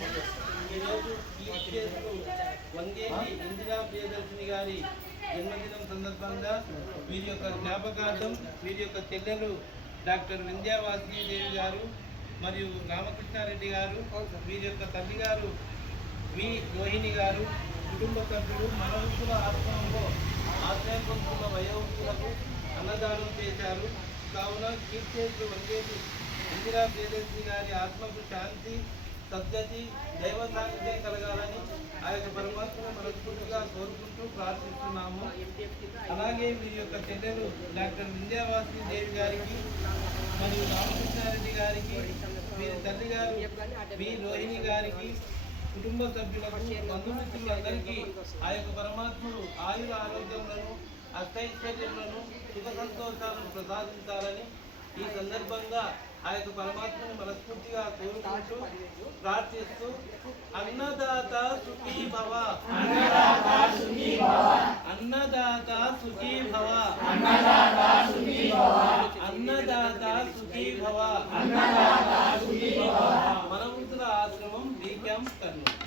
చేస్తున్నాము. ఈరోజు ఈ చేస్తూ వంగేటి ఇందిరా ప్రియదర్శిని గారి జన్మదినం సందర్భంగా వీరి యొక్క జ్ఞాపకార్థం వీరి యొక్క చెల్లెలు డాక్టర్ వింధ్యావాసినీదేవి గారు మరియు రామకృష్ణారెడ్డి గారు, వీరి యొక్క తల్లి గారు వి రోహిణి గారు, కుటుంబ సభ్యులు మనవృత్తుల ఆశ్రమంలో ఆశ్రయం పొందుతున్న వయోవృత్తులకు అన్నదానం చేశారు. కావున కీర్తిశేషులు వంగేటి ఇందిరా ప్రియదర్శిని గారి ఆత్మకు శాంతి, సద్గతి, దైవ సాన్నిధ్యం కలగాలని ఆ యొక్క పరమాత్మను మనస్ఫూర్తిగా కోరుకుంటూ ప్రార్థిస్తున్నాము. అలాగే వీరి యొక్క చెల్లెలు డాక్టర్ వింధ్యావాసిని దేవి గారికి మరియు రామకృష్ణారెడ్డి గారికి, వీరి తల్లి గారు వి రోహిణి గారికి, కుటుంబ సభ్యులకు, బంధుమిత్రులందరికీ ఆ యొక్క పరమాత్ముడు ఆయుర ఆరోగ్యములను, అష్టైశ్వర్యములను, సుఖ సంతోషాలను ప్రసాదించాలని ఈ సందర్భంగా ఆ యొక్క పరమాత్మని మనస్ఫూర్తిగా కోరుకుంటూ ప్రార్థిస్తూ అన్నదాత సుఖీ భవ